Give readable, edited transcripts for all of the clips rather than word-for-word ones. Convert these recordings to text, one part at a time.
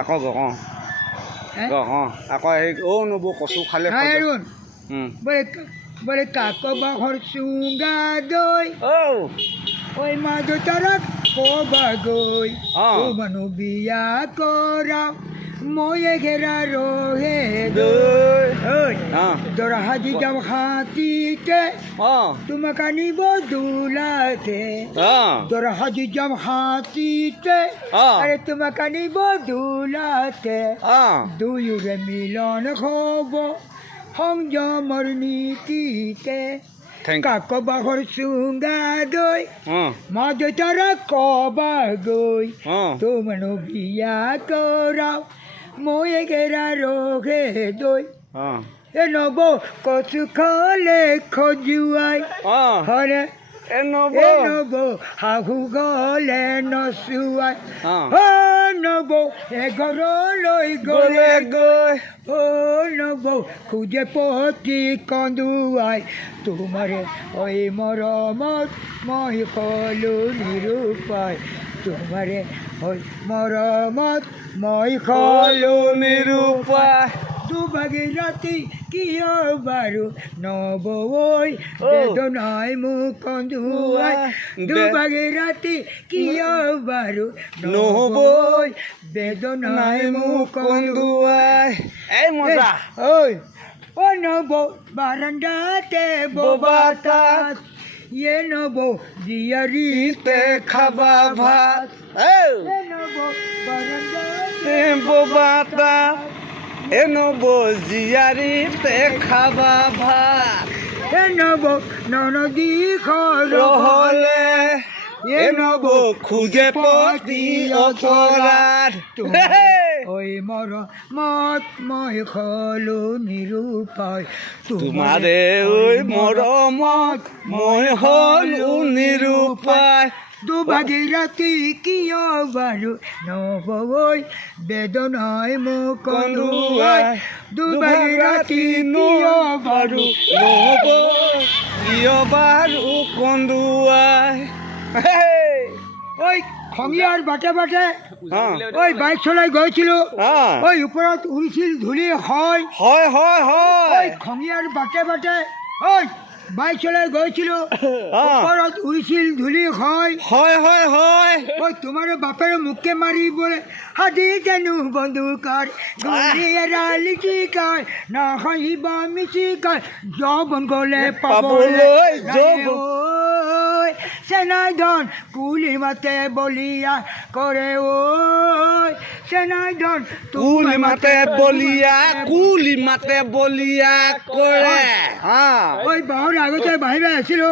আকৌ আকৌ এই নবৌ কচু খালে বলে কাক বাঘর চুঙ্গা দই ওই মা তারা কবা গই ও মানু বিয়া করা ময়ে ঘেরা রহে দই তোরা হাজি যাব হাতিতে তোমাকে নিব দুলাতে তোরা হাজি যাব হাতিতে আরে তোমাকে নিব দুলাতে দুইরে মিলন হব সংযমৰ নীতিতে কাক বাঘৰ চুঙা দৈ মা দেউতাৰা কবা গৈ তোমাৰ বিয়া কৰাও মই একেৰা ৰহে দৈ এ নব কচু খালে খজুৱাই হৰে নব শাহু গলে নচুৱাই নব এঘৰলৈ গলে গৈ নব খুজে পতি কন্দুৱাই তোমাৰে ঐ মৰমত মই কলো নিৰূপাই তোমাৰে ঐ মৰমত মই কলো নিৰূপাই দুভাগী ৰাতি কিয় বাৰু নবৈ বেদনাই মোক কন্দুৱাই দুভাগী ৰাতি কিয় বাৰু নবৈ বেদনাই মোক কন্দুৱাই এই মজা ঐ নব বাৰান্দাতে ববাতাত ইয়ে নব জীয়াৰীতে খাবা ভাত নব বাৰান্দাতে ববাতাত নব জীয়াৰীতে খাবা ভাত নব ননদী ৰহলে নব খুজে পতি অতৰাত ঐ মৰমত মই খলো নিৰূপাই তোমাৰে ঐ মৰমত মই হলো নিৰূপাই দুভাগী ৰাতি কিয় বাৰু নবৈ বেদনাই মোক কন্দুৱাই দুভাগী ৰাতি কিয় বাৰু নবৈ কিয় বাৰু কন্দুৱাই ওই খঙিয়াৰ বাটে বাটে ওই বাইক চলাই গৈছিল ওই ওপৰত উৰিছিল ধূলি হয় হয় হয় হয় ওই খঙিয়াৰ বাটে বাটে ওই বাইক চলাই গৈছিল ওপৰত উৰিছিল ধূলি হয় হয় হয় হয় ওই তোমার বাপের মুখে মারি বলে হাতি জানু বন্ধুকার গলিয়েরালি শিকায় না খাইবা মিশিকায় যবন গলে পাবলৈ সেনাইধন কুলির মাতে বলিয়া করে ওই সেনাইধন কুলি মাতে বলিয়া কুলি মাতে বলিয়া কৰে ওই বাহৰ আগতে বাহিৰে আছিল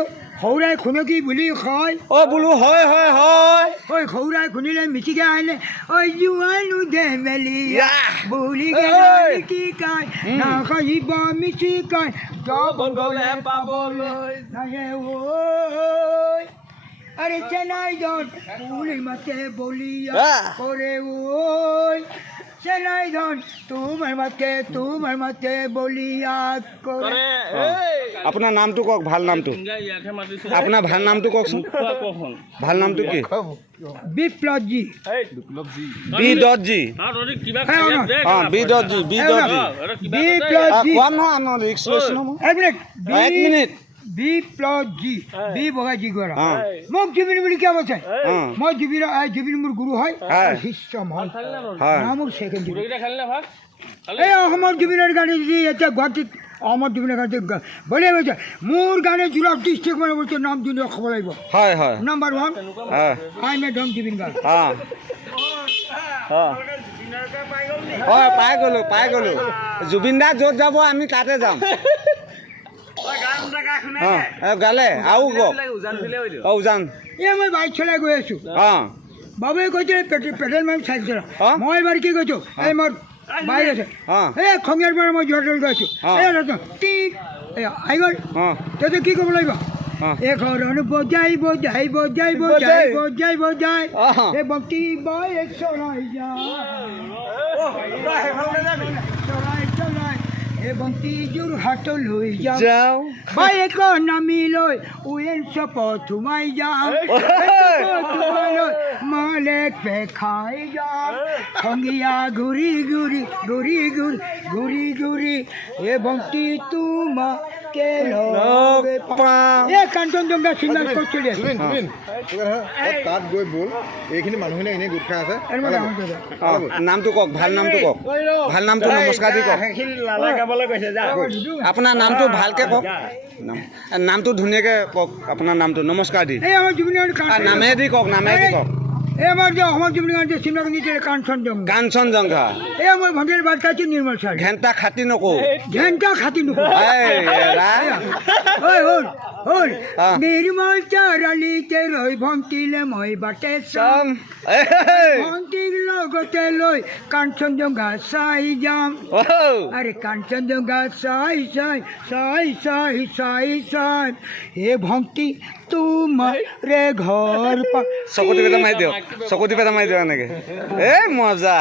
সৌৰাই খুনকি বুলি কয় বোলো হয় হয় হয় ওই সৌৰাই খুনিলে মিচিকে আহিলে ওই জোৱানো দে মেলিয়া বুলি কি কয় নাখাইব মিচিকাই যবন গলে পাবলৈ নাহে ওই আরে চেনাইধন কুলির মাতে বলিয়া করে ওই চেনাইধন তোমার মাতে বলিয়া করে আপোনাৰ নামটো কওক ভাল নামটো আপোনাৰ ভাল নামটো কওকচোন ভাল নামটো কি বিপ্লৱজী বি.জি এক মিনিট বিপ্লৱজী বি বগাজী গৰা মোক জুবিন বুলি কিয় বলছে মই জুবিন মোৰ গুৰু হয় শিষ্য মই নামৰ ছেকেণ্ড এই অসমৰ জুবিনৰ গানে যদি এতিয়া গুৱাহাটীত অসমৰ জুবিনৰ গানে বলে গৈছে মোৰ গানে যোৰহাট ডিষ্ট্ৰিক্ট মানে বলছে নাম জুবিন খাব লাগিব হয় হয় নাম্বাৰ 1 আই মে ডম জুবিন গান হয় পাই গলো জুবিন দা য'ত যাব আমি তাতে যাম গালে আৰু কওক উজান মই বাইক চলাই গৈ আছো বাবুৱে কৈছে পেডেল মাৰি চাইকেল চলা মই এবাৰ কি কৈছো এই মোৰ বাইক আছে এই খঙিয়াৰ পৰা মই যোৰহাটলৈ গৈ আছো আহি গ'ল তই কি ক'ব লাগিব এখন বজাই বজাই বজাই বজাই বজাই বজাই এই ভক্তি বই চলাই চলাই এবং যোৰহাটলৈ যাওঁ বাইক নামি লৈ উইন চপত সোমাই যাওঁ মালেক খাই যাম সংগীয়া ঘূৰি ঘূৰি ঘূৰি ঘূৰি ঘূৰি ঘূৰি এই ভক্তি তোমাকে লগে পাম। এই কাঞ্চনজংঘা চিনেমা ক'ত চলি আছে? তাত গৈ বল এইখিনি মানুহখিনি এনেই গোট খাই আছে নামটো কওক, ভাল নামটো কওক, ভাল নামটো নমস্কাৰ দি কওক। আপোনাৰ নামটো ভালকৈ কওক, নামটো ধুনীয়াকৈ কওক, আপোনাৰ নামটো নমস্কাৰ দি এই আমাৰ জুবিন নামেদি কওক, নামেদি কওক। এই আমাৰ যে অসমৰ জুবিন গাৰ্গে চিনেমা দিছিলে কাঞ্চনজংঘা। কাঞ্চনজংঘা এই আমাৰ ভণ্টিৰ বাৰ্তা আছে নিৰ্মল ছাৰ ঘেণ্টা খাতি নকওঁ ঘেণ্টা খাতি নকৰো। এই এৰা। হ'ল অ। নিৰ্মল চাৰিআলিতে ৰৈ ভণ্টিলে মই বাটে চাম ভণ্টিৰ লগতে লৈ কাঞ্চনজংঘা চাই যাম। আৰে কাঞ্চনজংঘা চাই চাই চাই চাই চাই চাই হে ভণ্টি তোমাৰে ঘৰ পা চকু টিপি এটা মাৰি দিয়ক, চকু টিপি এটা মাৰি দিয়ক এনেকৈ। এই মজা।